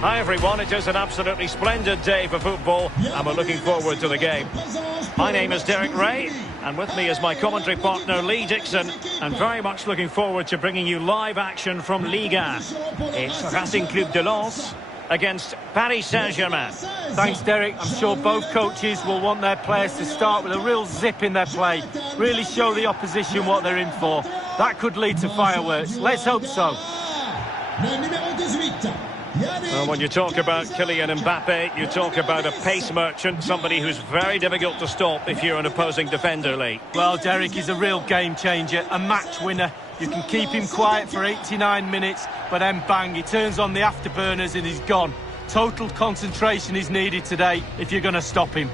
Hi everyone, it is an absolutely splendid day for football and we're looking forward to the game. My name is Derek Ray and with me is my commentary partner Lee Dixon, and very much looking forward to bringing you live action from Liga. It's Racing Club de Lens against Paris Saint-Germain. Thanks, Derek. I'm sure both coaches will want their players to start with a real zip in their play. Really show the opposition what they're in for. That could lead to fireworks. Let's hope so. Well, when you talk about Kylian Mbappe, you talk about a pace merchant, somebody who's very difficult to stop if you're an opposing defender, Lee. Well, Derek, he's a real game changer, a match winner. You can keep him quiet for 89 minutes, but then bang, he turns on the afterburners and he's gone. Total concentration is needed today if you're going to stop him.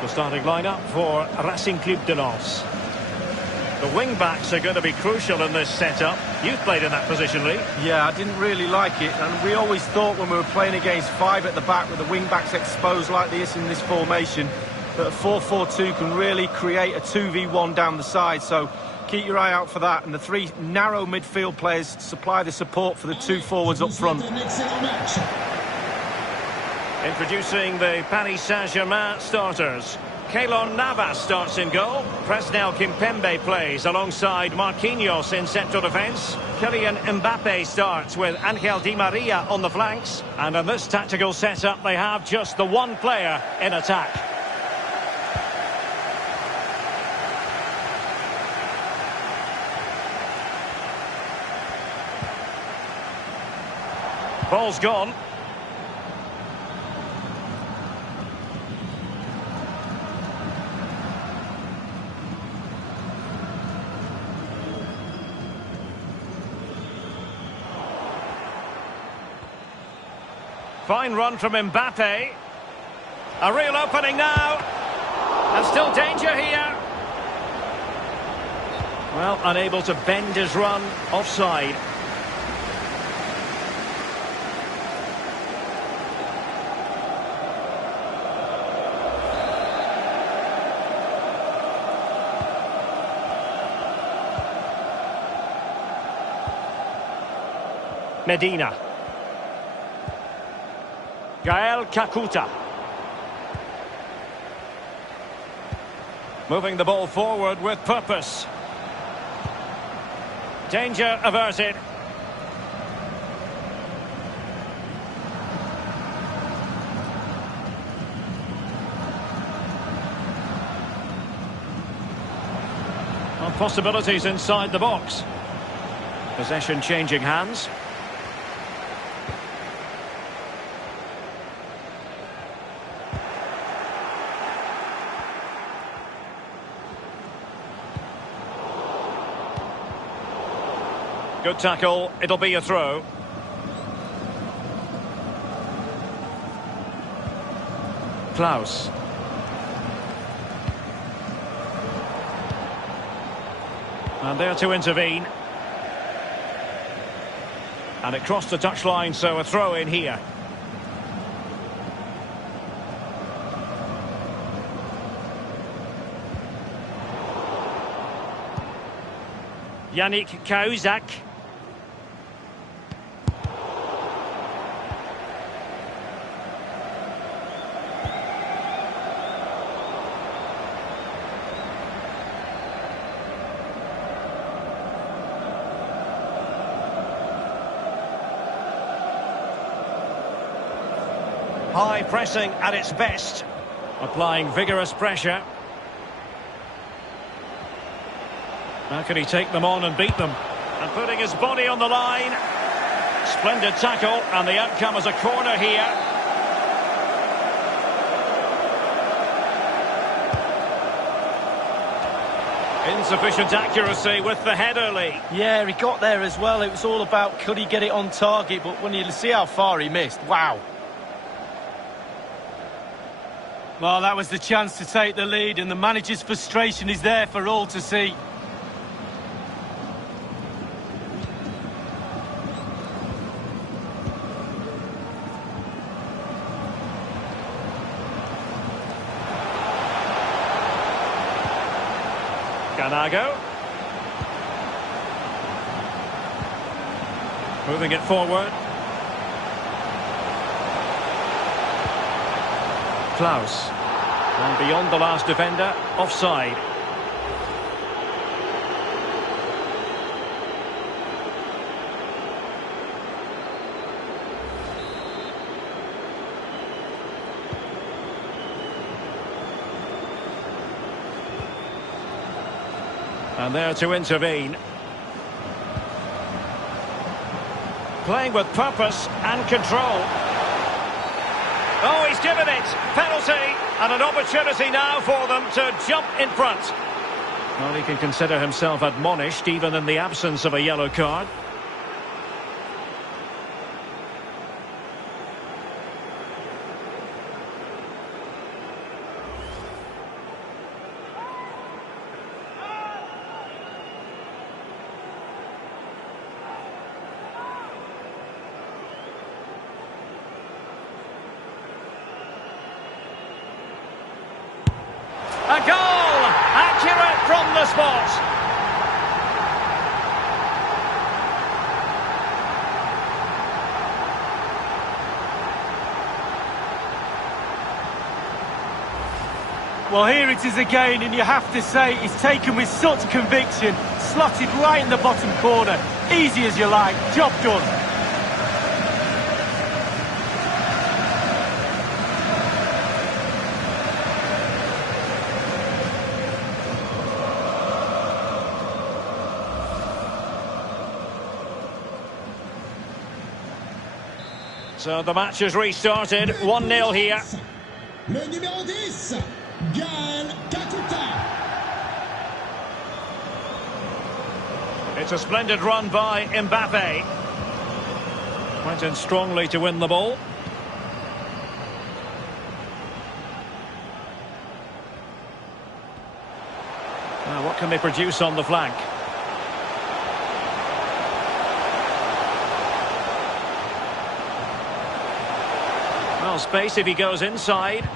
The starting lineup for Racing Club de Lens. The wing-backs are going to be crucial in this setup. You've played in that position, Lee. Yeah, I didn't really like it, and we always thought when we were playing against five at the back with the wing-backs exposed like this in this formation, that a 4-4-2 can really create a 2v1 down the side, so keep your eye out for that, and the three narrow midfield players supply the support for the two forwards up front. Introducing the Paris Saint-Germain starters. Keylor Navas starts in goal. Presnel Kimpembe plays alongside Marquinhos in central defence. Kylian Mbappe starts with Angel Di Maria on the flanks. And in this tactical setup, they have just the one player in attack. Ball's gone. Fine run from Mbappe. A real opening now. And still danger here. Well, unable to bend his run. Offside. Medina. Gael Kakuta. Moving the ball forward with purpose. Danger averted. Well, possibilities inside the box. Possession changing hands. Good tackle, it'll be a throw. Klaus. And there to intervene. And it crossed the touchline, so a throw in here. Yannick Cahuzac. High pressing at its best, applying vigorous pressure. How can he take them on and beat them? And putting his body on the line. Splendid tackle, and the outcome is a corner here. Insufficient accuracy with the header, Lee. Yeah, he got there as well. It was all about could he get it on target, but when you see how far he missed, wow. Well, that was the chance to take the lead, and the manager's frustration is there for all to see. Ganago. Moving it forward. Klaus. And beyond the last defender, offside. And there to intervene. Playing with purpose and control. Oh, he's given it. Penalty. And an opportunity now for them to jump in front. Well, he can consider himself admonished even in the absence of a yellow card. A goal! Accurate from the spot. Well, here it is again, and you have to say it's taken with such conviction. Slotted right in the bottom corner. Easy as you like. Job done. So the match has restarted, 1-0 here. Le numéro 10, Gaël Kakuta. It's a splendid run by Mbappe. Went in strongly to win the ball. Now, what can they produce on the flank? Well, space if he goes inside.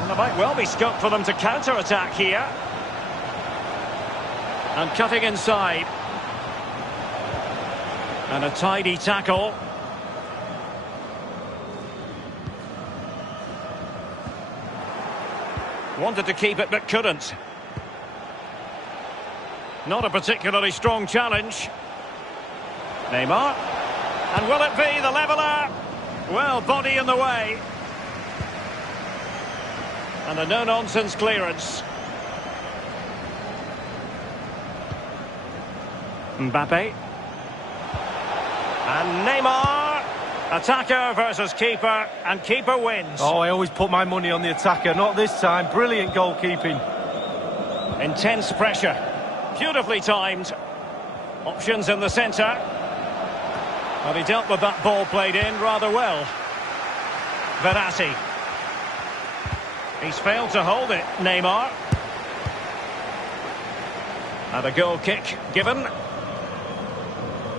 And there might well be scope for them to counter-attack here. And cutting inside. And a tidy tackle. Wanted to keep it but couldn't. Not a particularly strong challenge. Neymar. And will it be the leveller? Well, body in the way. And a no-nonsense clearance. Mbappe. And Neymar. Attacker versus keeper, and keeper wins. Oh, I always put my money on the attacker. Not this time. Brilliant goalkeeping. Intense pressure. Beautifully timed. Options in the centre. Well, he dealt with that ball played in rather well. Verratti. He's failed to hold it, Neymar. And a goal kick given.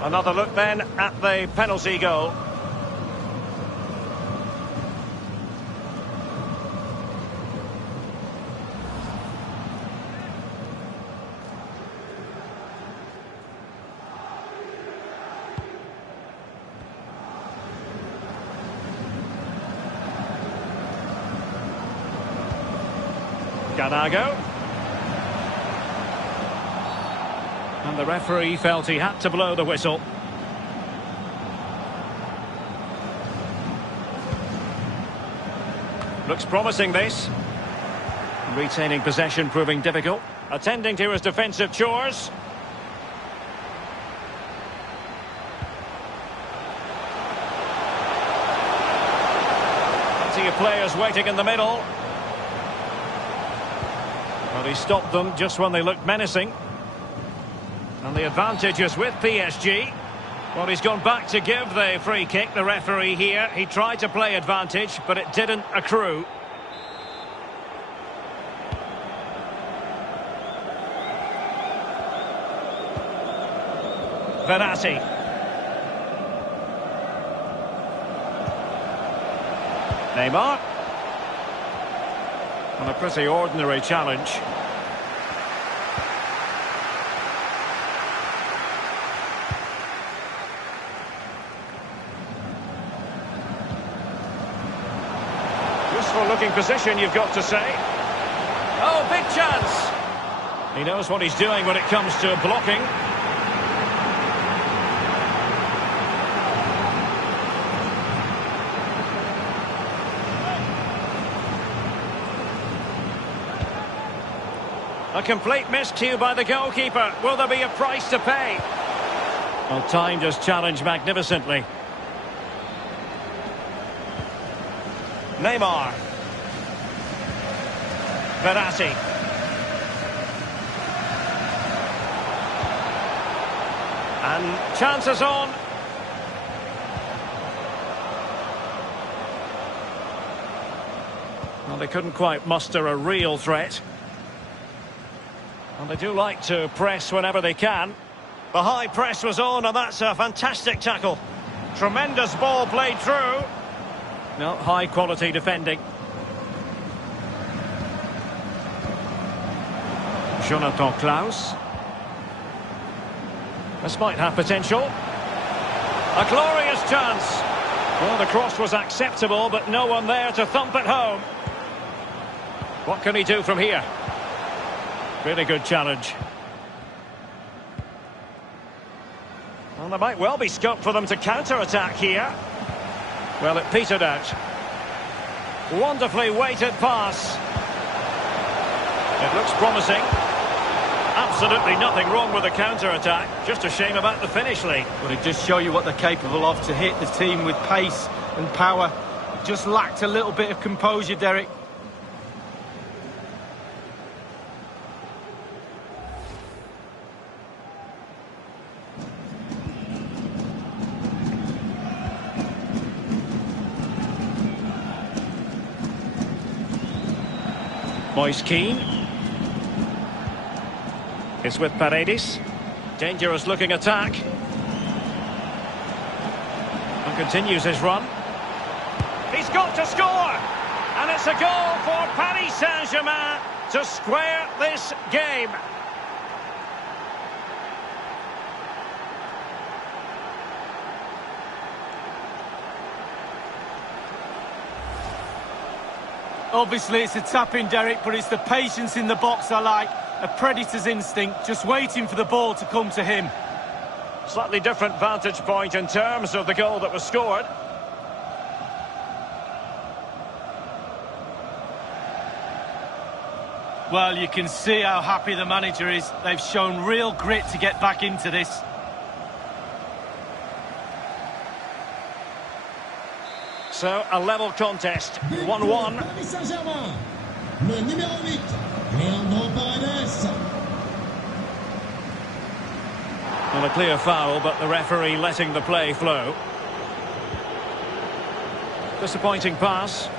Another look then at the penalty goal. Ganago. And the referee felt he had to blow the whistle. Looks promising, this. Retaining possession proving difficult. Attending to his defensive chores. Plenty of players waiting in the middle. But he stopped them just when they looked menacing. And the advantage is with PSG. Well, he's gone back to give the free kick, the referee here. He tried to play advantage, but it didn't accrue. Verratti. Neymar. On a pretty ordinary challenge. Useful looking position, you've got to say. Oh, big chance. He knows what he's doing when it comes to blocking. A complete miscue by the goalkeeper. Will there be a price to pay? Well, timed his challenge magnificently. Neymar. Verratti. And chances on. Well, they couldn't quite muster a real threat. Well, they do like to press whenever they can. The high press was on, and that's a fantastic tackle. Tremendous ball played through. No, high quality defending. Jonathan Klaus. This might have potential. A glorious chance. Well, the cross was acceptable, but no one there to thump it home. What can he do from here? Really good challenge. Well, there might well be scope for them to counter-attack here. Well, it petered out. Wonderfully weighted pass. It looks promising. Absolutely nothing wrong with the counter-attack. Just a shame about the finish, Lee. Well, it just show you what they're capable of to hit the team with pace and power. Just lacked a little bit of composure, Derek. Moise Keane. It's with Paredes. Dangerous looking attack. And continues his run. He's got to score! And it's a goal for Paris Saint-Germain to square this game. Obviously, it's a tap-in, Derek, but it's the patience in the box I like. A predator's instinct, just waiting for the ball to come to him. Slightly different vantage point in terms of the goal that was scored. Well, you can see how happy the manager is. They've shown real grit to get back into this. So, a level contest, 1-1. Paris Saint-Germain. Le numéro 8, Leandro Paredes. Well, a clear foul, but the referee letting the play flow. Disappointing pass.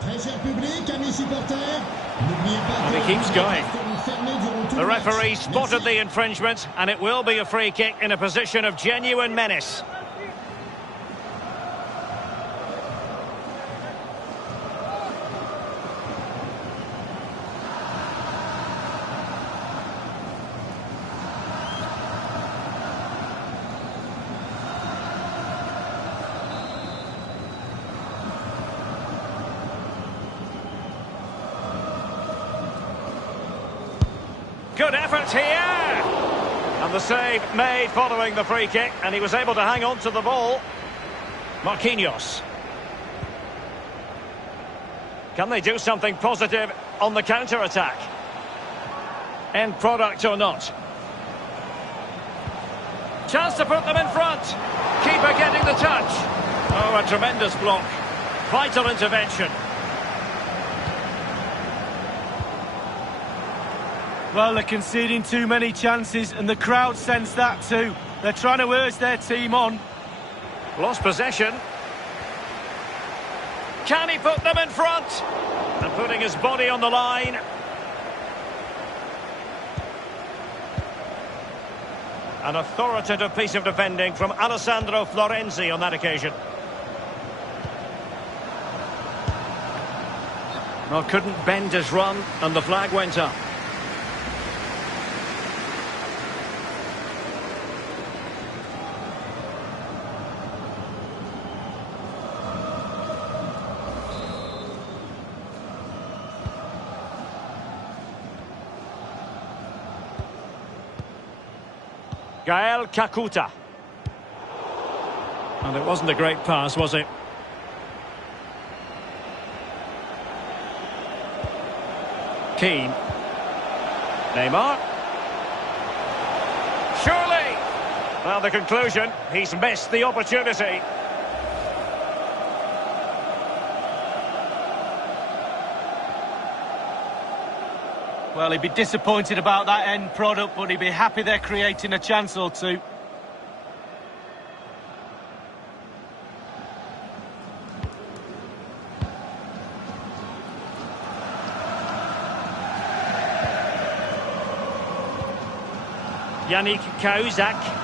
Très cher public, amis supporters. N'oubliez pas And que he keeps going. seront fermés durant tout The le match. referee spotted Merci. the infringement, and it will be a free kick in a position of genuine menace. Good effort here! And the save made following the free kick, and he was able to hang on to the ball. Marquinhos. Can they do something positive on the counter-attack? End product or not? Chance to put them in front. Keeper getting the touch. Oh, a tremendous block. Vital intervention. Well, they're conceding too many chances, and the crowd sense that too. They're trying to urge their team on. Lost possession. Can he put them in front? And putting his body on the line. An authoritative piece of defending from Alessandro Florenzi on that occasion. Well, couldn't bend his run, and the flag went up. Gael Kakuta. And it wasn't a great pass, was it? Keane. Neymar. Surely! Well, the conclusion, he's missed the opportunity. Well, he'd be disappointed about that end product, but he'd be happy they're creating a chance or two. Yannick Cahuzac.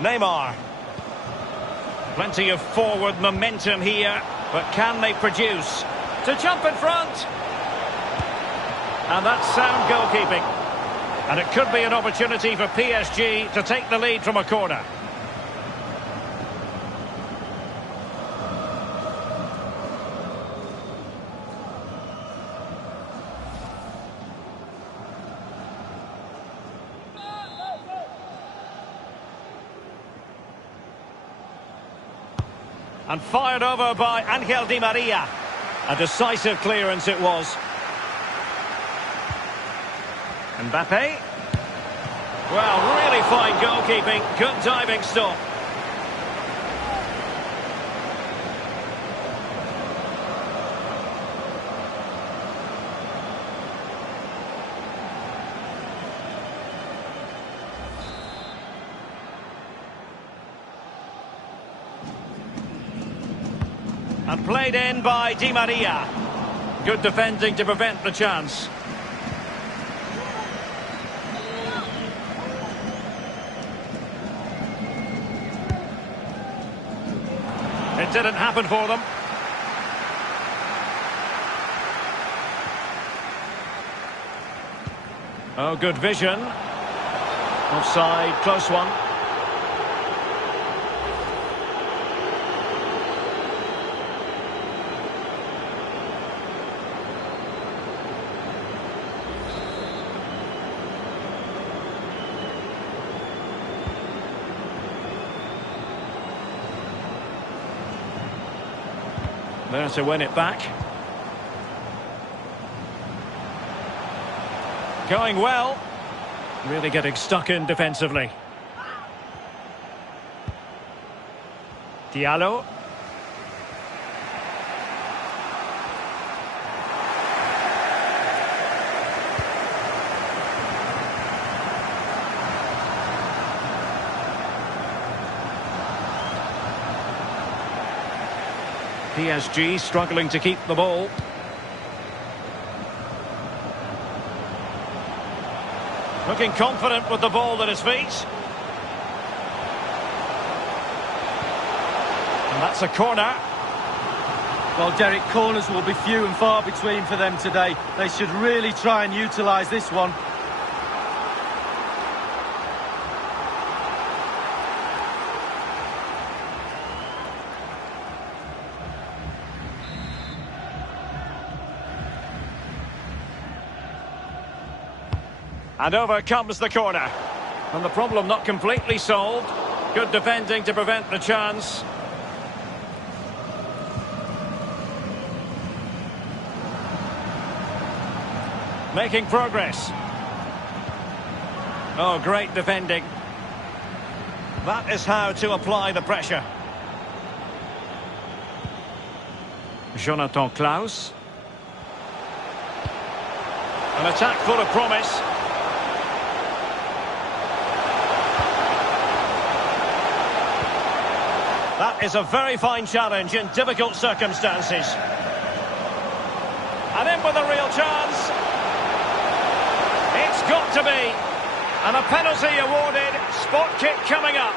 Neymar. Plenty of forward momentum here, but can they produce? To jump in front. And that's sound goalkeeping. And it could be an opportunity for PSG to take the lead from a corner. And fired over by Angel Di Maria. A decisive clearance it was. Mbappe. Well, really fine goalkeeping. Good diving stop. And played in by Di Maria. Good defending to prevent the chance. It didn't happen for them. Oh, good vision. Offside, close one. There to win it back. Going well. Really getting stuck in defensively. Diallo. PSG struggling to keep the ball. Looking confident with the ball at his feet. And that's a corner. Well, Derek, corners will be few and far between for them today. They should really try and utilise this one. And over comes the corner. And the problem not completely solved. Good defending to prevent the chance. Making progress. Oh, great defending. That is how to apply the pressure. Jonathan Klaus. An attack full of promise. That is a very fine challenge in difficult circumstances. And in with a real chance. It's got to be. And a penalty awarded. Spot kick coming up.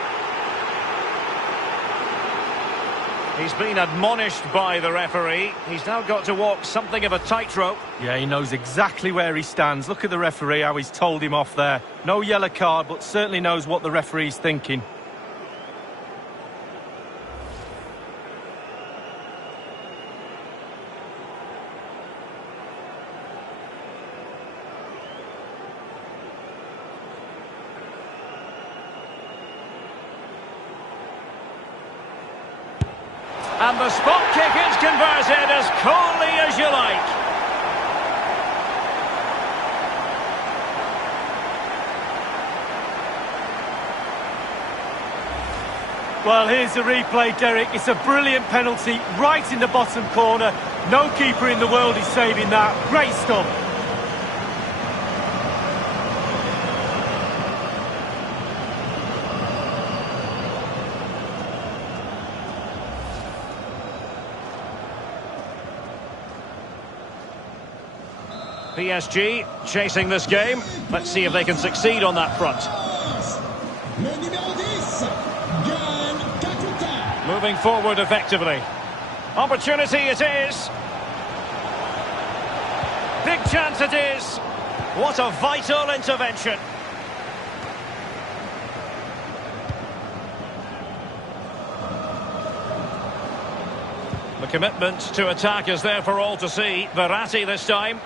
He's been admonished by the referee. He's now got to walk something of a tightrope. Yeah, he knows exactly where he stands. Look at the referee, how he's told him off there. No yellow card, but certainly knows what the referee's thinking. And the spot kick is converted as coolly as you like. Well, here's the replay, Derek. It's a brilliant penalty right in the bottom corner. No keeper in the world is saving that. Great stuff. PSG chasing this game. Let's see if they can succeed on that front. Moving forward effectively. Opportunity it is. Big chance it is. What a vital intervention. The commitment to attack is there for all to see. Verratti this time.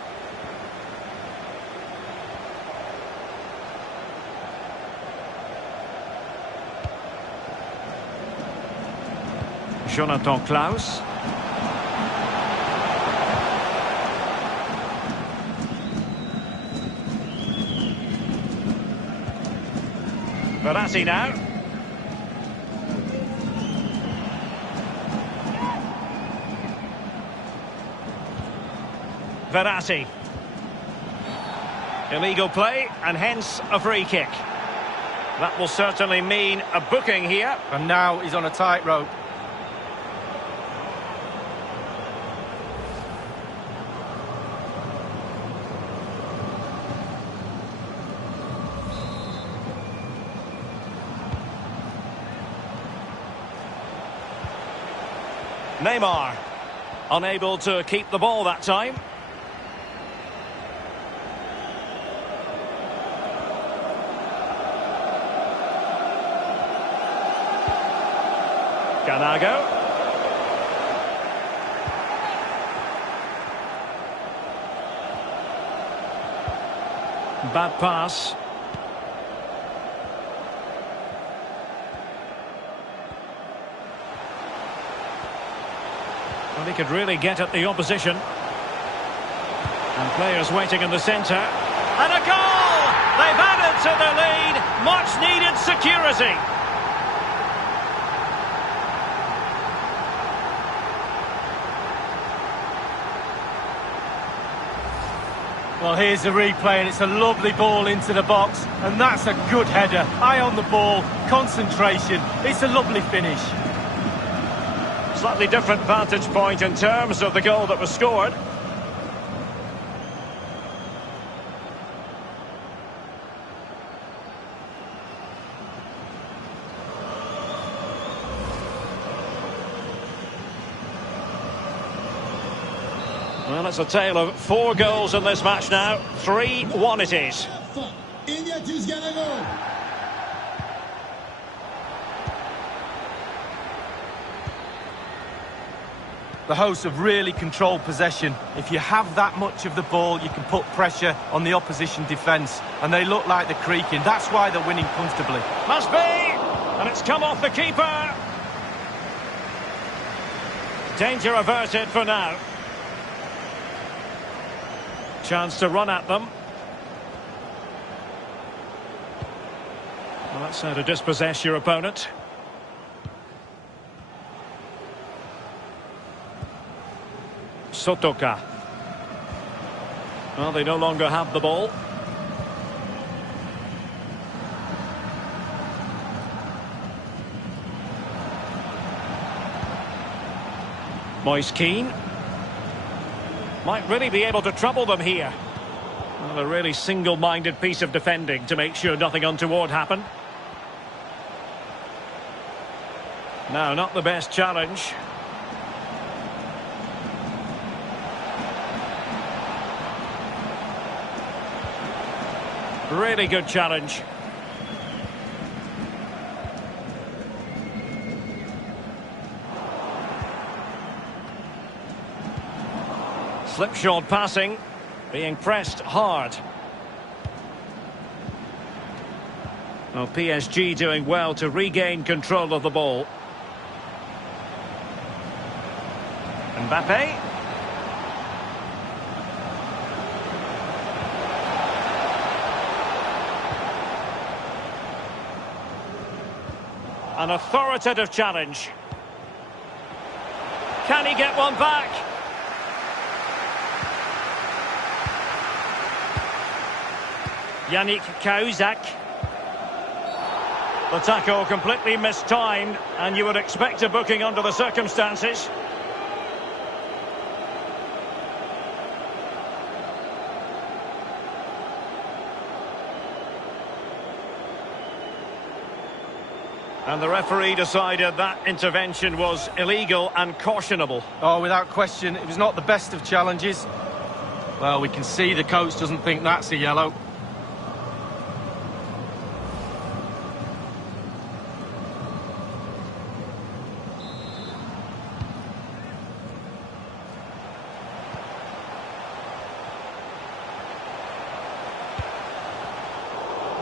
Jonathan Klaus. Verratti now. Verratti. Illegal play and hence a free kick. That will certainly mean a booking here. And now he's on a tightrope. Neymar, unable to keep the ball that time. Ganago. Bad pass. Well, he could really get at the opposition. And players waiting in the centre. And a goal! They've added to the lead. Much needed security. Well, here's the replay, and it's a lovely ball into the box. And that's a good header. Eye on the ball, concentration. It's a lovely finish. Slightly different vantage point in terms of the goal that was scored. Well, it's a tale of 4 goals in this match now. 3-1 it is. The hosts have really controlled possession. If you have that much of the ball, you can put pressure on the opposition defence. And they look like they're creaking. That's why they're winning comfortably. Must be! And it's come off the keeper. Danger averted for now. Chance to run at them. Well, that's how to dispossess your opponent. Sotoka. Well, they no longer have the ball. Moise Keane. Might really be able to trouble them here. Well, a really single-minded piece of defending to make sure nothing untoward happened. No, not the best challenge. Really good challenge. Slipshod passing, being pressed hard. Well, PSG doing well to regain control of the ball. Mbappe. An authoritative challenge. Can he get one back? Yannick Cahuzac. The tackle completely mistimed, and you would expect a booking under the circumstances. And the referee decided that intervention was illegal and cautionable. Oh, without question, it was not the best of challenges. Well, we can see the coach doesn't think that's a yellow.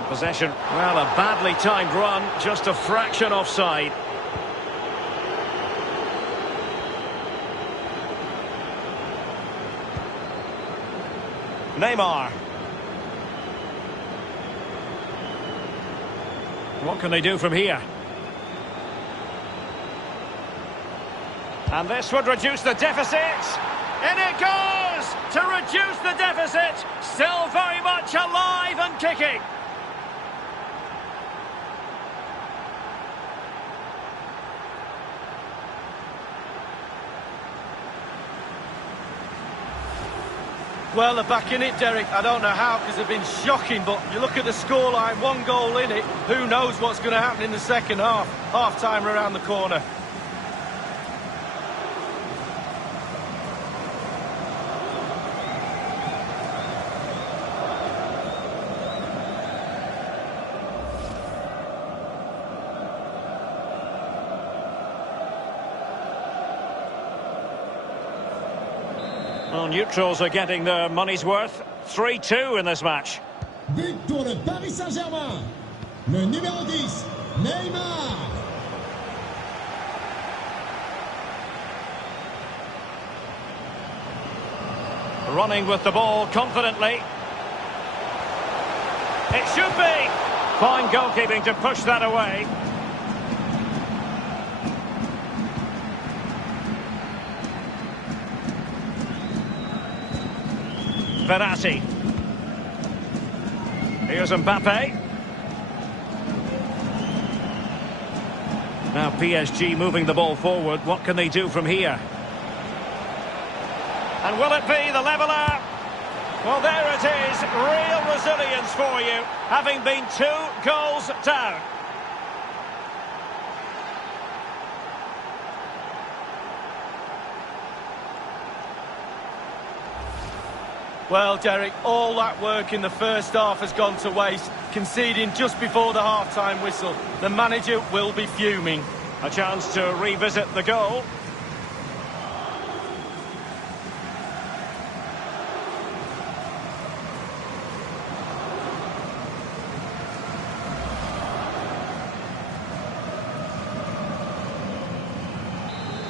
Possession, well, a badly timed run, just a fraction offside. Neymar. What can they do from here? And this would reduce the deficit. In it goes to reduce the deficit. Still very much alive and kicking. Well, they're back in it, Derek. I don't know how, because they've been shocking, but you look at the scoreline, 1 goal in it. Who knows what's going to happen in the second half? Half-time around the corner. Well, neutrals are getting their money's worth. 3-2 in this match. But pour le Paris Saint-Germain. Le numéro 10, Neymar. Running with the ball confidently. It should be. Fine goalkeeping to push that away. Verratti. Here's Mbappe. Now PSG moving the ball forward. What can they do from here? And will it be the leveller? Well, there it is. Real resilience for you, having been 2 goals down. Well, Derek, all that work in the first half has gone to waste, conceding just before the half-time whistle. The manager will be fuming. A chance to revisit the goal.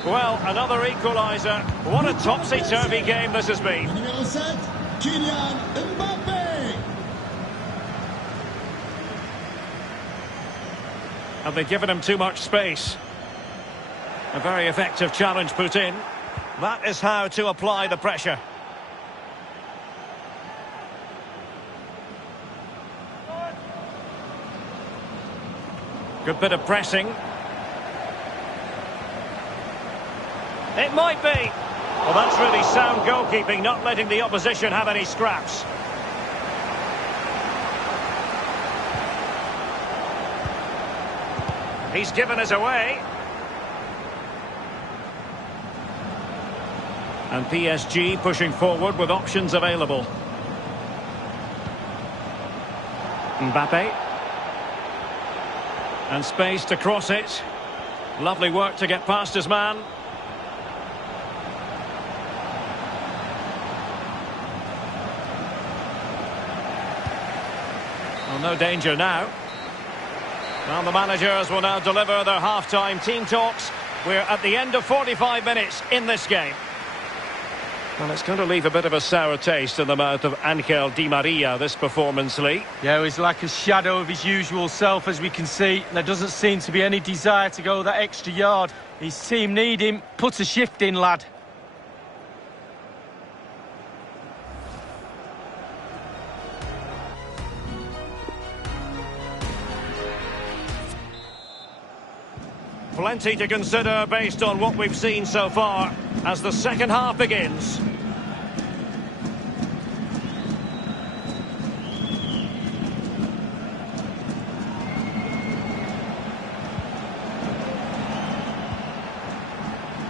Well, another equaliser. What a topsy-turvy game this has been. Le numéro 7, Kylian Mbappe. Have they given him too much space? A very effective challenge put in. That is how to apply the pressure. Good bit of pressing. It might be. Well, that's really sound goalkeeping, not letting the opposition have any scraps. He's given us away. And PSG pushing forward with options available. Mbappe. And space to cross it. Lovely work to get past his man. Well, no danger now. Well, the managers will now deliver their half-time team talks. We're at the end of 45 minutes in this game. Well, it's going to leave a bit of a sour taste in the mouth of Angel Di Maria, this performance, Lee. Yeah, he's like a shadow of his usual self, as we can see. There doesn't seem to be any desire to go that extra yard. His team need him. Put a shift in, lad. Plenty to consider based on what we've seen so far as the second half begins.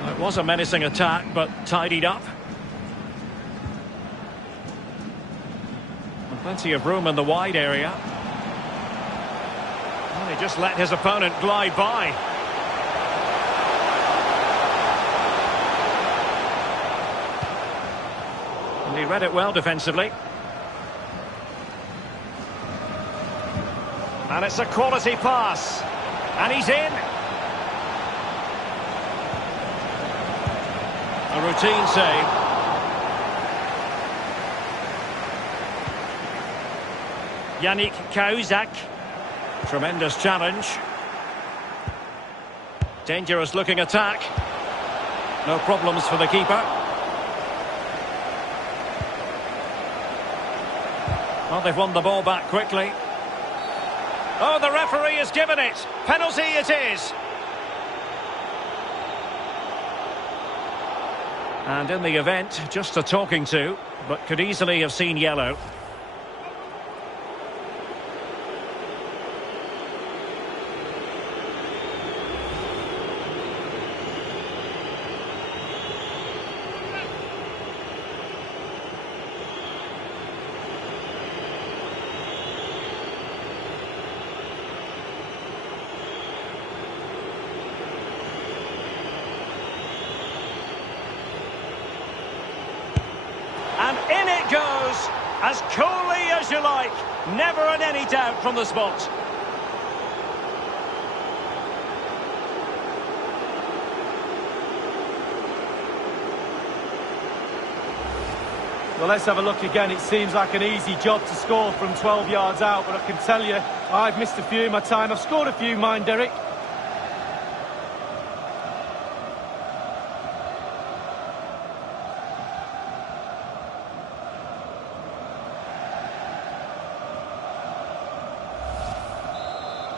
It was a menacing attack, but tidied up. And plenty of room in the wide area. Well, he just let his opponent glide by. And he read it well defensively. And it's a quality pass. And he's in. A routine save. Yannick Cahuzac. Tremendous challenge. Dangerous looking attack. No problems for the keeper. Well, they've won the ball back quickly. Oh, the referee has given it. Penalty it is. And in the event, just a talking to, but could easily have seen yellow. And in it goes, as coolly as you like. Never in any doubt from the spot. Well, let's have a look again. It seems like an easy job to score from 12 yards out, but I can tell you, I've missed a few in my time. I've scored a few, mine, Derek.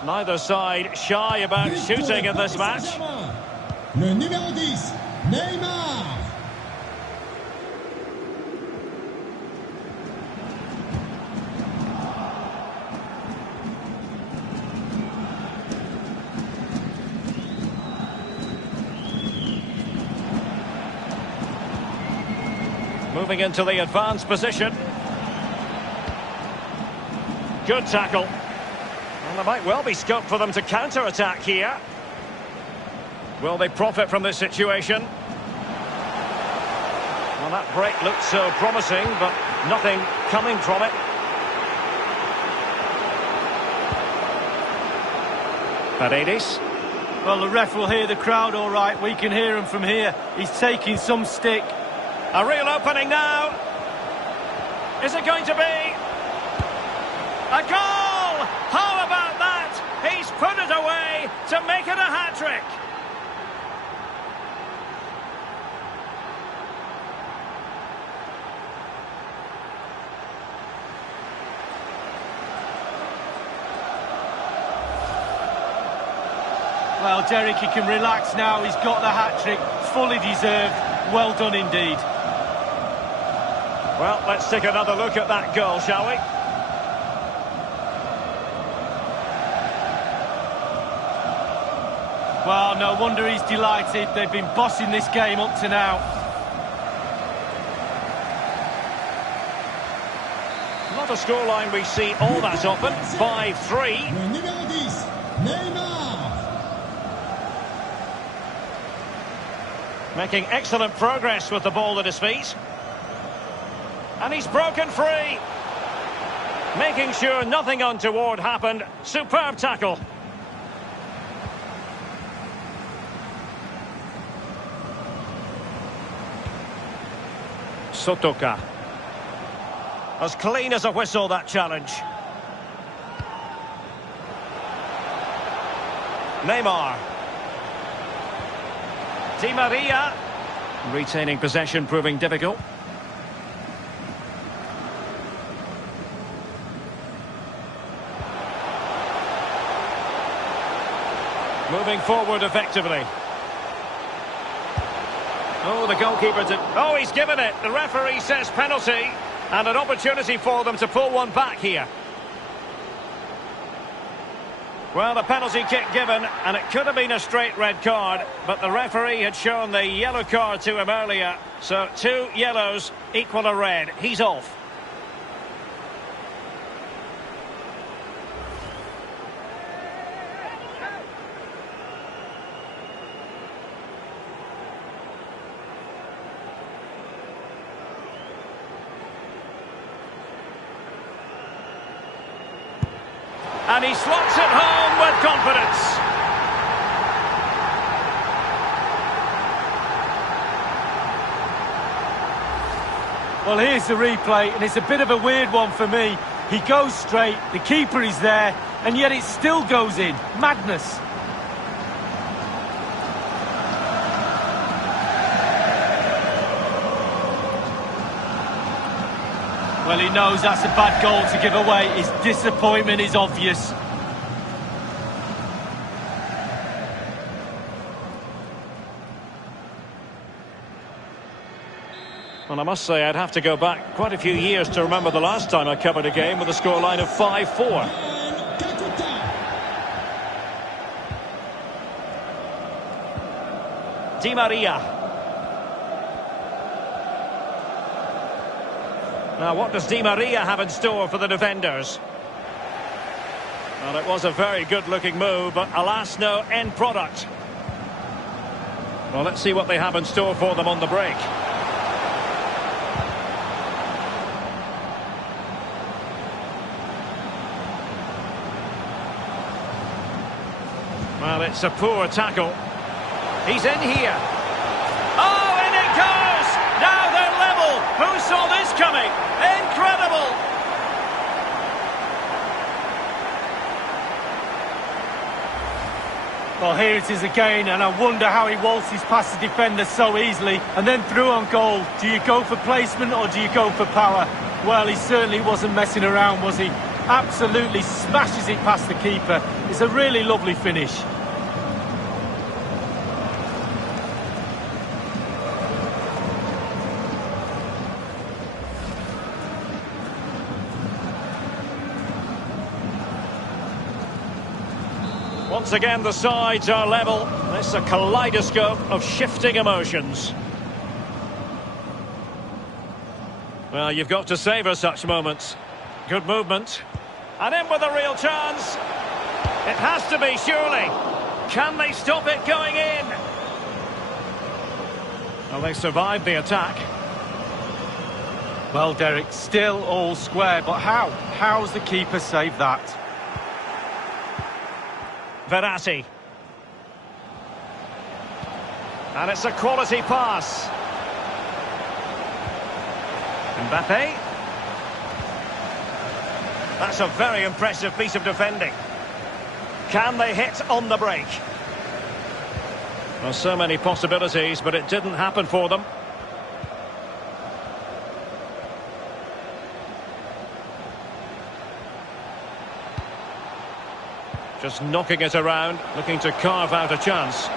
Neither side shy about shooting in this match. Le numéro 10, Neymar. Moving into the advanced position. Good tackle. And there might well be scope for them to counter-attack here. Will they profit from this situation? Well, that break looked so promising, but nothing coming from it. Paredes. Well, the ref will hear the crowd all right. We can hear him from here. He's taking some stick. A real opening now. Is it going to be a goal? How about that? He's put it away to make it a hat-trick. Well, Derek, he can relax now. He's got the hat-trick, fully deserved. Well done indeed. Well, let's take another look at that goal, shall we? Well, no wonder he's delighted. They've been bossing this game up to now. Not a scoreline we see all that often. 5-3. Le numéro 10, Neymar. Making excellent progress with the ball at his feet. And he's broken free. Making sure nothing untoward happened. Superb tackle. Sotoka. As clean as a whistle, that challenge. Neymar. Di Maria. Retaining possession proving difficult. Moving forward effectively. Oh, the goalkeeper did... Oh, he's given it. The referee says penalty. And an opportunity for them to pull one back here. Well, the penalty kick given, and it could have been a straight red card, but the referee had shown the yellow card to him earlier. So 2 yellows equal a red. He's off. And he slots it home with confidence. Well, here's the replay, and it's a bit of a weird one for me. He goes straight, the keeper is there, and yet it still goes in. Madness. Well, he knows that's a bad goal to give away. His disappointment is obvious. Well, I must say I'd have to go back quite a few years to remember the last time I covered a game with a scoreline of 5-4. Di Maria. Now, what does Di Maria have in store for the defenders? Well, it was a very good-looking move, but alas, no end product. Well, let's see what they have in store for them on the break. Well, it's a poor tackle. He's in here. Oh, in it goes! Now they're level. Who saw this coming? Incredible! Well, here it is again, and I wonder how he waltzes past the defender so easily and then through on goal. Do you go for placement or do you go for power? Well, he certainly wasn't messing around, was he? Absolutely smashes it past the keeper. It's a really lovely finish. Once again, the sides are level. This is a kaleidoscope of shifting emotions. Well, you've got to savour such moments. Good movement. And in with a real chance. It has to be, surely. Can they stop it going in? Well, they survived the attack. Well, Derek, still all square, but how? How's the keeper saved that? Verratti. And it's a quality pass. Mbappe. That's a very impressive piece of defending. Can they hit on the break? Well, so many possibilities, but it didn't happen for them. Just knocking it around, looking to carve out a chance.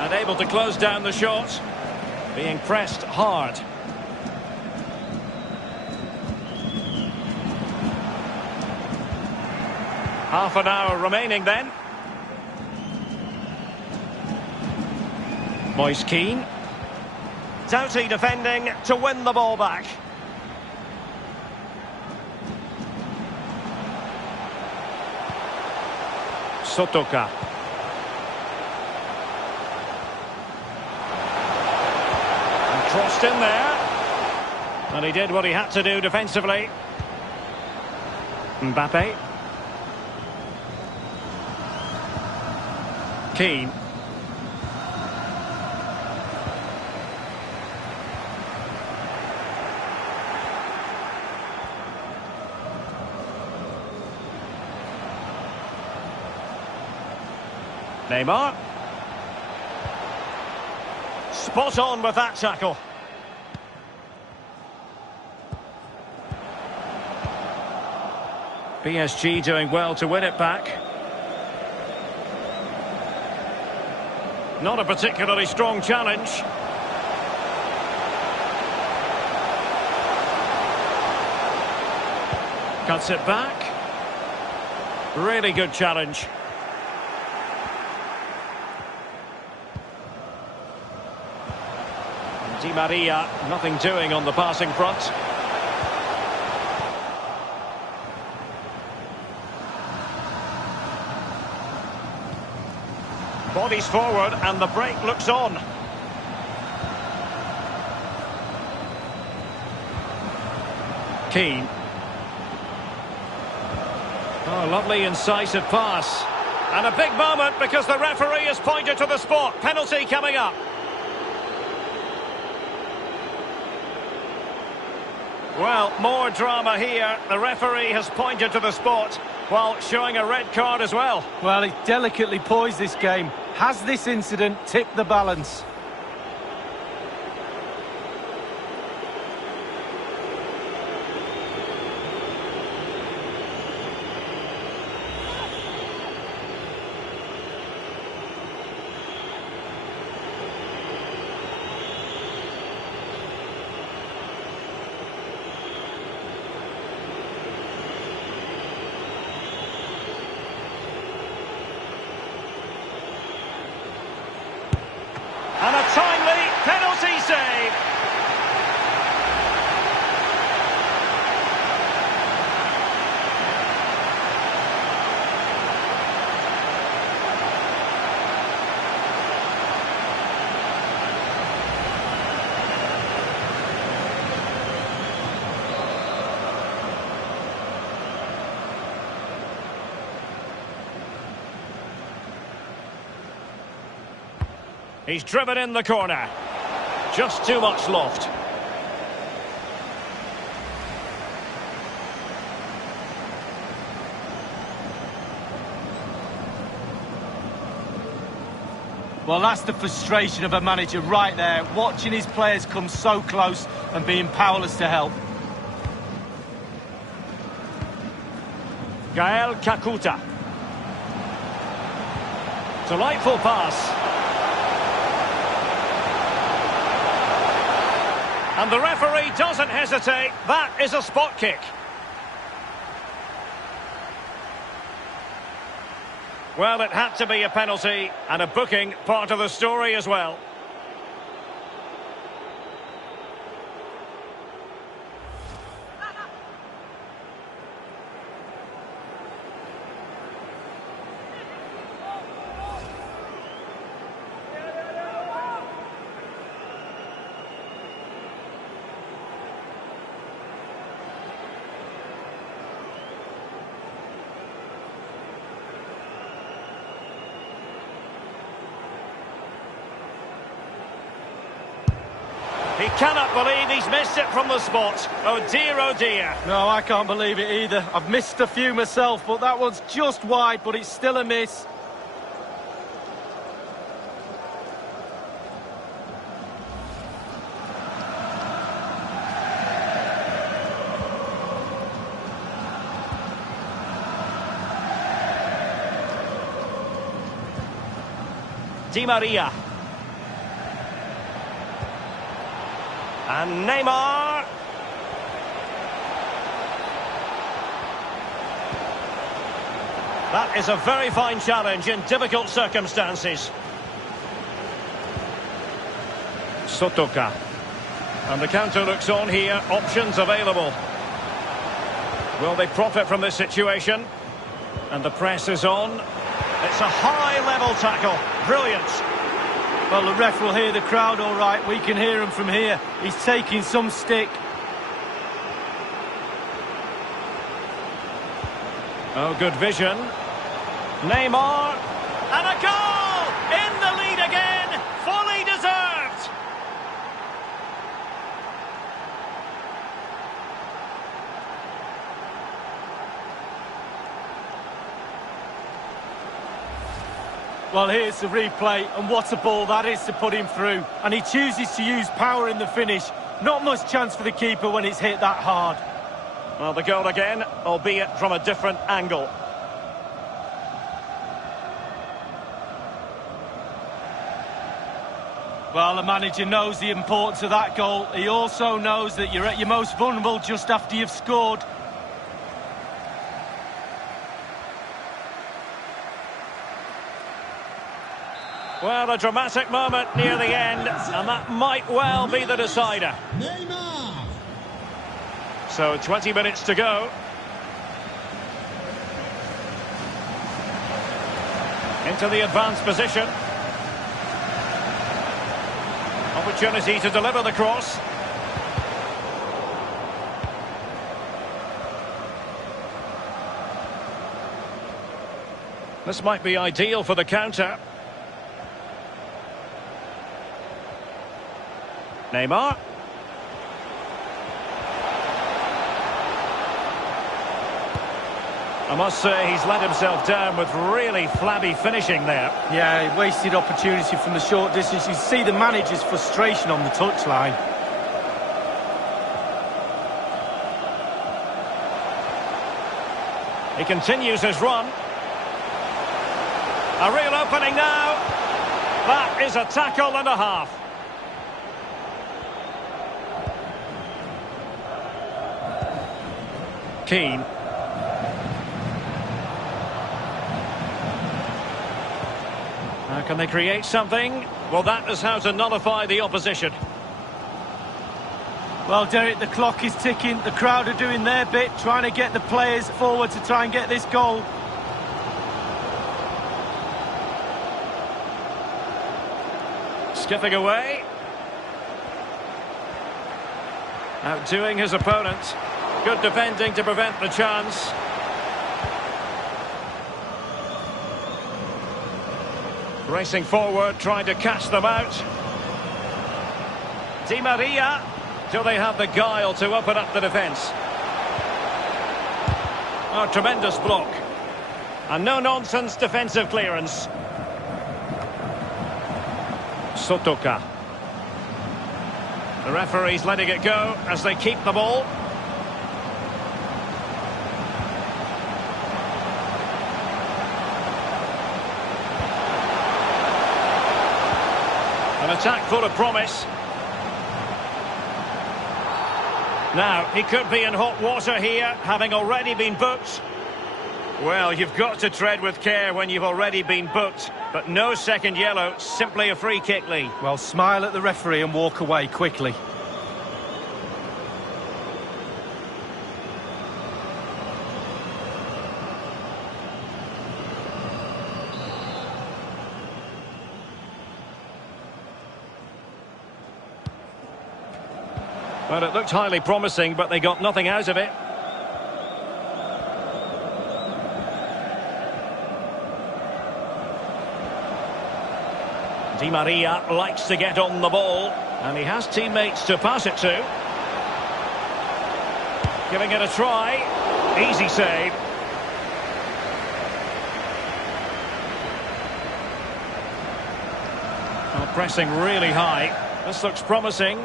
And able to close down the shot. Being pressed hard. Half an hour remaining then. Moise Keane. Doughty defending to win the ball back. Sotoka. And crossed in there. And he did what he had to do defensively. Mbappe. Keane. Neymar. Spot on with that tackle. PSG doing well to win it back. Not a particularly strong challenge. Cuts it back. Really good challenge. Di Maria, nothing doing on the passing front. Bodies forward and the break looks on. Keane. Oh, lovely incisive pass. And a big moment because the referee has pointed to the spot. Penalty coming up. Well, more drama here. The referee has pointed to the spot while showing a red card as well. Well, he delicately poised this game. Has this incident tipped the balance? And a timely penalty save. He's driven in the corner. Just too much loft. Well, that's the frustration of a manager right there, watching his players come so close and being powerless to help. Gael Kakuta. Delightful pass. And the referee doesn't hesitate. That is a spot kick. Well, it had to be a penalty, and a booking part of the story as well. He cannot believe he's missed it from the spot. Oh dear, oh dear. No, I can't believe it either. I've missed a few myself, but that one's just wide, but it's still a miss. Di Maria. And Neymar. That is a very fine challenge in difficult circumstances. Sotoka. And the counter looks on here. Options available. Will they profit from this situation? And the press is on. It's a high-level tackle. Brilliant. Well, the ref will hear the crowd all right. We can hear him from here. He's taking some stick. Oh, good vision. Neymar. And a goal! In the lead again. Fully deserved. Well, here's the replay, and what a ball that is to put him through. And he chooses to use power in the finish. Not much chance for the keeper when it's hit that hard. Well, the goal again, albeit from a different angle. Well, the manager knows the importance of that goal. He also knows that you're at your most vulnerable just after you've scored. Well, a dramatic moment near the end, and that might well be the decider. Neymar. So 20 minutes to go. Into the advanced position. Opportunity to deliver the cross. This might be ideal for the counter. Neymar. I must say he's let himself down with really flabby finishing there. Yeah, he wasted opportunity from the short distance. You see the manager's frustration on the touchline. He continues his run. A real opening now. That is a tackle and a half. Keane. How can they create something? Well, that is how to nullify the opposition. Well, Derek, the clock is ticking. The crowd are doing their bit, trying to get the players forward to try and get this goal. Skipping away. Outdoing his opponent. Good defending to prevent the chance. Racing forward, trying to catch them out. Di Maria. Do they have the guile to open up the defence? Oh, tremendous block. And no-nonsense defensive clearance. Sotoka. The referee's letting it go as they keep the ball. An attack full of promise. Now, he could be in hot water here, having already been booked. Well, you've got to tread with care when you've already been booked. But no second yellow, simply a free kick, Lee. Well, smile at the referee and walk away quickly. Well, it looked highly promising, but they got nothing out of it. Di Maria likes to get on the ball. And he has teammates to pass it to. Giving it a try. Easy save. Well, pressing really high. This looks promising.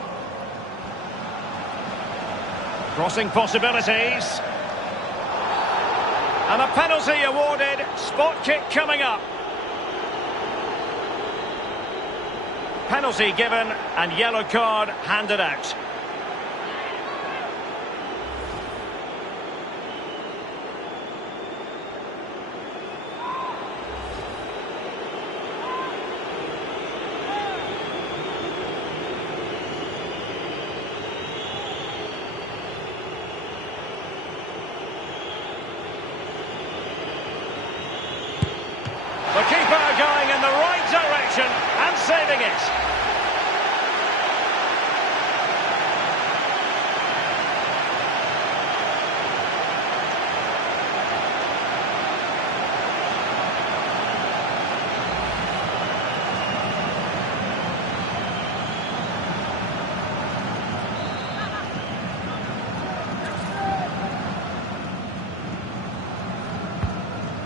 Crossing possibilities. And a penalty awarded. Spot kick coming up. Penalty given and yellow card handed out. The keeper going in the right direction and saving it.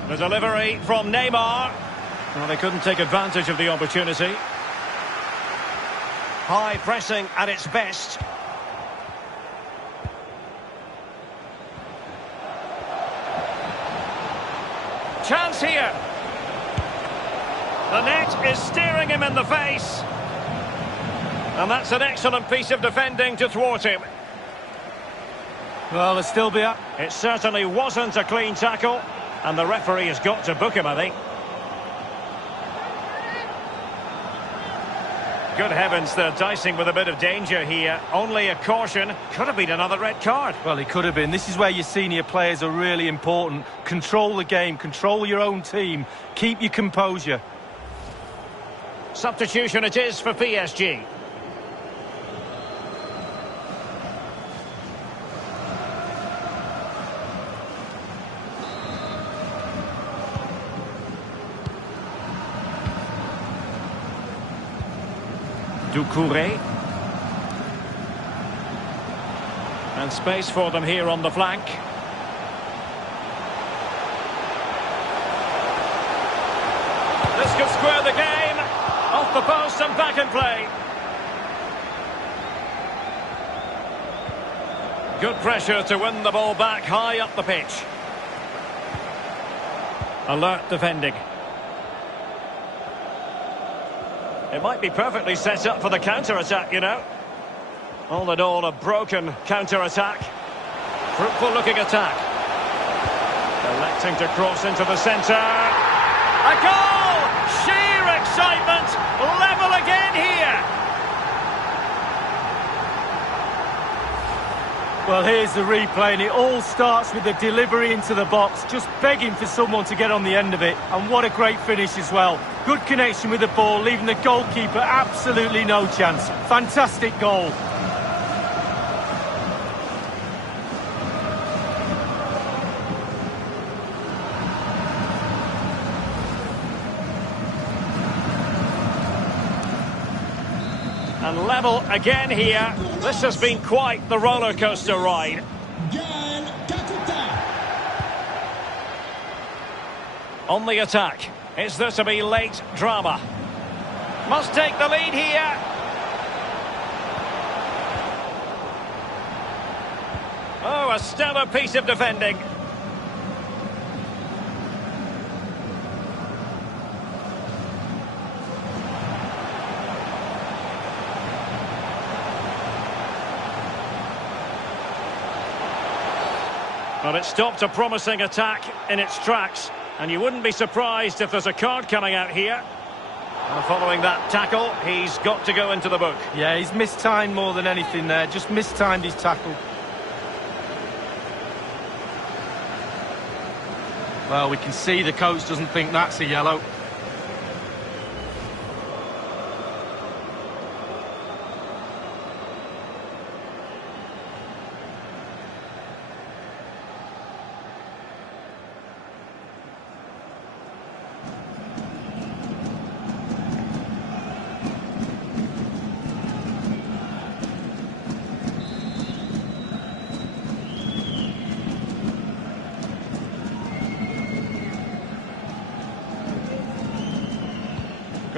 The delivery from Neymar. Well, they couldn't take advantage of the opportunity. High pressing at its best. Chance here. The net is staring him in the face. And that's an excellent piece of defending to thwart him. Well, they'll still be up. It certainly wasn't a clean tackle. And the referee has got to book him, I think. Good heavens, they're dicing with a bit of danger here. Only a caution. Could have been another red card. Well, it could have been. This is where your senior players are really important. Control the game, control your own team, keep your composure. Substitution it is for PSG. Doucouré. And space for them here on the flank. This could square the game. Off the post and back in play. Good pressure to win the ball back high up the pitch. Alert defending. It might be perfectly set up for the counter-attack, you know. All in all, a broken counter-attack. Fruitful looking attack. Electing to cross into the centre. A goal! Sheer excitement! Level again here! Well, here's the replay, and it all starts with the delivery into the box, just begging for someone to get on the end of it. And what a great finish as well. Good connection with the ball, leaving the goalkeeper absolutely no chance. Fantastic goal. And level again here. This has been quite the roller coaster ride. On the attack. Is there to be late drama? Must take the lead here. Oh, a stellar piece of defending. Well, it stopped a promising attack in its tracks, and you wouldn't be surprised if there's a card coming out here. Well, following that tackle, he's got to go into the book. Yeah, he's mistimed more than anything there, just mistimed his tackle. Well, we can see the coach doesn't think that's a yellow.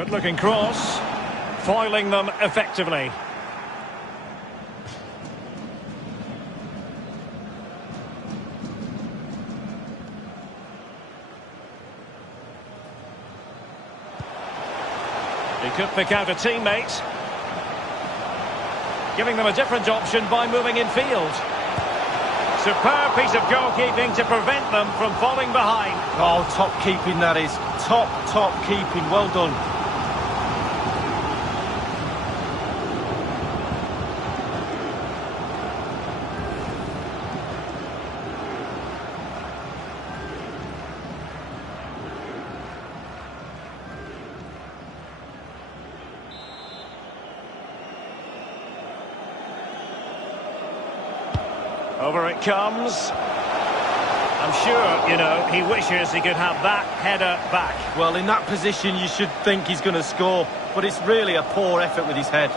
Good looking cross, foiling them effectively. He could pick out a teammate, giving them a different option by moving in field. Superb piece of goalkeeping to prevent them from falling behind. Oh, top keeping that is. Top keeping. Well done. Over it comes. I'm sure, you know, he wishes he could have that header back. Well, in that position, you should think he's going to score, but it's really a poor effort with his head.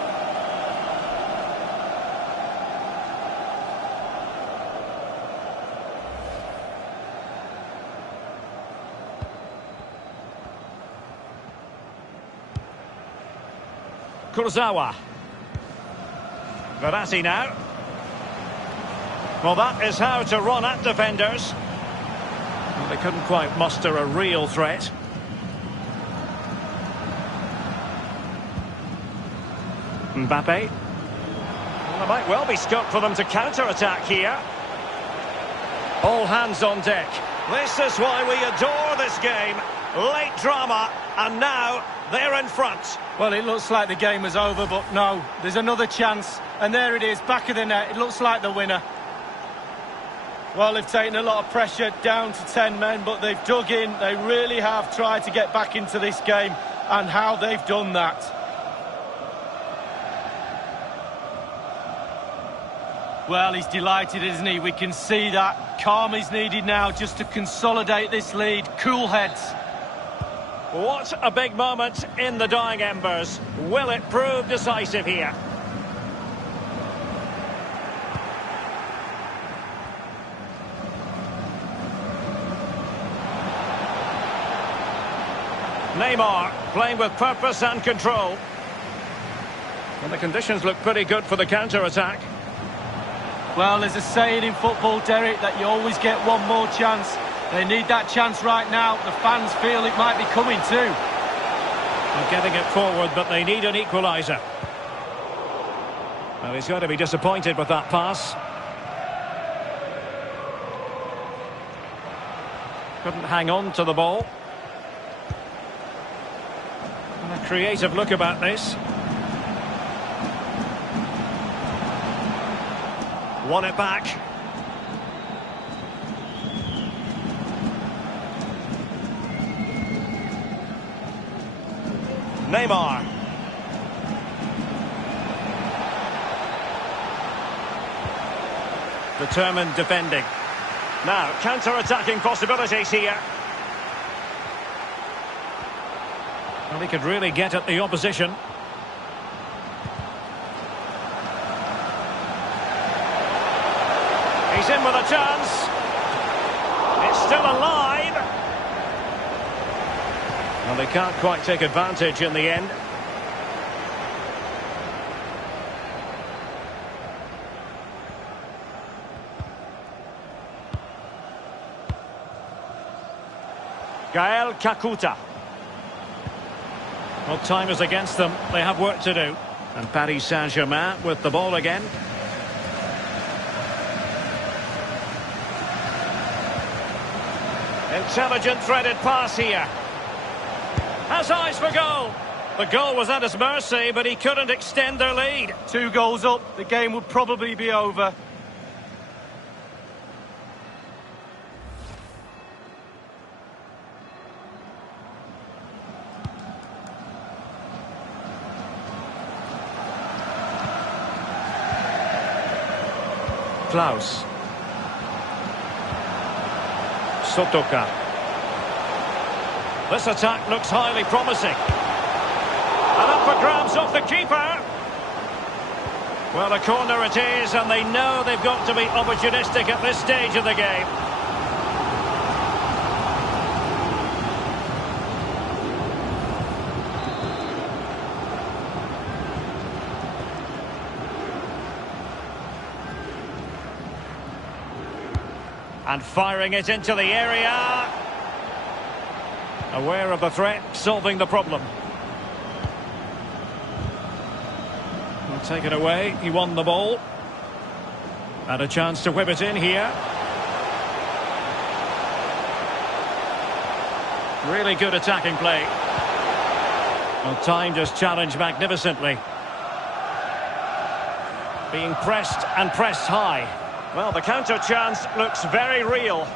Kurzawa. Verratti now. Well, that is how to run at defenders. Well, they couldn't quite muster a real threat. Mbappe. Well, there might well be scope for them to counter-attack here. All hands on deck. This is why we adore this game. Late drama, and now they're in front. Well, it looks like the game was over, but no, there's another chance. And there it is, back of the net. It looks like the winner. Well, they've taken a lot of pressure down to 10 men, but they've dug in. They really have tried to get back into this game, and how they've done that. Well, he's delighted, isn't he? We can see that. Calm is needed now just to consolidate this lead. Cool heads. What a big moment in the dying embers. Will it prove decisive here? Neymar playing with purpose and control. And the conditions look pretty good for the counter-attack. Well, there's a saying in football, Derek, that you always get one more chance. They need that chance right now. The fans feel it might be coming too. They're getting it forward, but they need an equaliser. Well, he's going to be disappointed with that pass. Couldn't hang on to the ball. And a creative look about this. Won it back. Neymar. Determined defending. Now, counter-attacking possibilities here. Well, he could really get at the opposition. He's in with a chance. It's still alive. Well, they can't quite take advantage in the end. Gael Kakuta. Well, time is against them. They have work to do. And Paris Saint-Germain with the ball again. Intelligent threaded pass here. Has eyes for goal. The goal was at his mercy, but he couldn't extend their lead. 2 goals up, the game would probably be over. Klaus. Sotoka. This attack looks highly promising. And up for grabs off the keeper. Well, a corner it is, and they know they've got to be opportunistic at this stage of the game. And firing it into the area. Aware of the threat, solving the problem. We'll take it away. He won the ball. And a chance to whip it in here. Really good attacking play. Well, timed his challenge magnificently. Being pressed and pressed high. Well, the counter chance looks very real.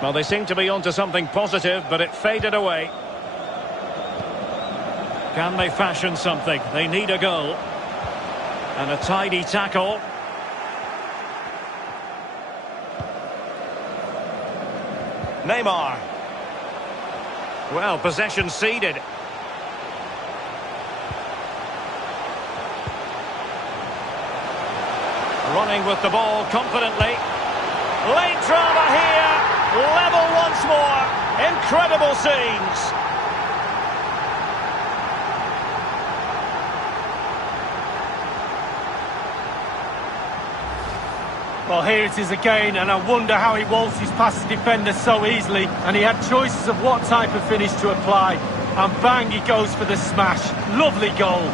Well, they seem to be onto something positive, but it faded away. Can they fashion something? They need a goal. And a tidy tackle. Neymar. Well, possession ceded. Running with the ball confidently. Late drama here. Level once more. Incredible scenes. Well, here it is again, and I wonder how he waltzes past the defender so easily. And he had choices of what type of finish to apply. And bang, he goes for the smash. Lovely goal.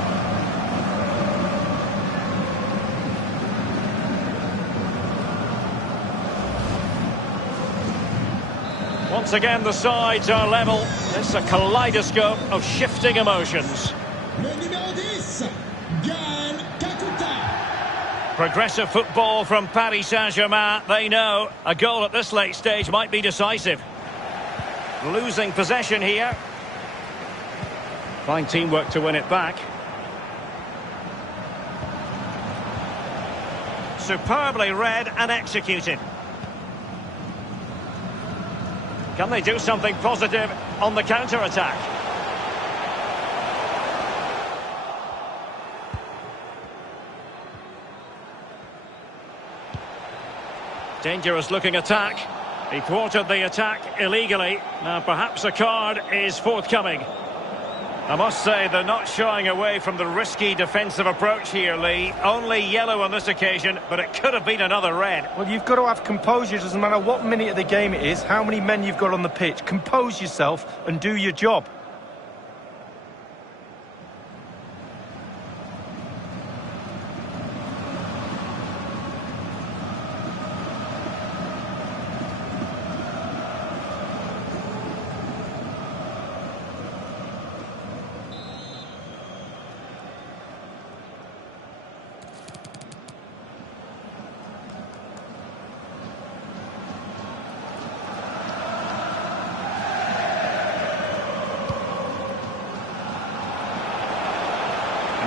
Once again, the sides are level. It's a kaleidoscope of shifting emotions. Le numéro 10, Gaël Kakuta. Progressive football from Paris Saint-Germain. They know a goal at this late stage might be decisive. Losing possession here. Fine teamwork to win it back. Superbly read and executed. Can they do something positive on the counter-attack? Dangerous looking attack. He thwarted the attack illegally. Now perhaps a card is forthcoming. I must say they're not shying away from the risky defensive approach here, Lee. Only yellow on this occasion, but it could have been another red. Well, you've got to have composure. It doesn't matter what minute of the game it is, how many men you've got on the pitch. Compose yourself and do your job.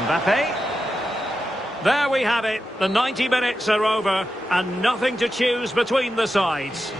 Mbappe. There we have it. The 90 minutes are over and nothing to choose between the sides.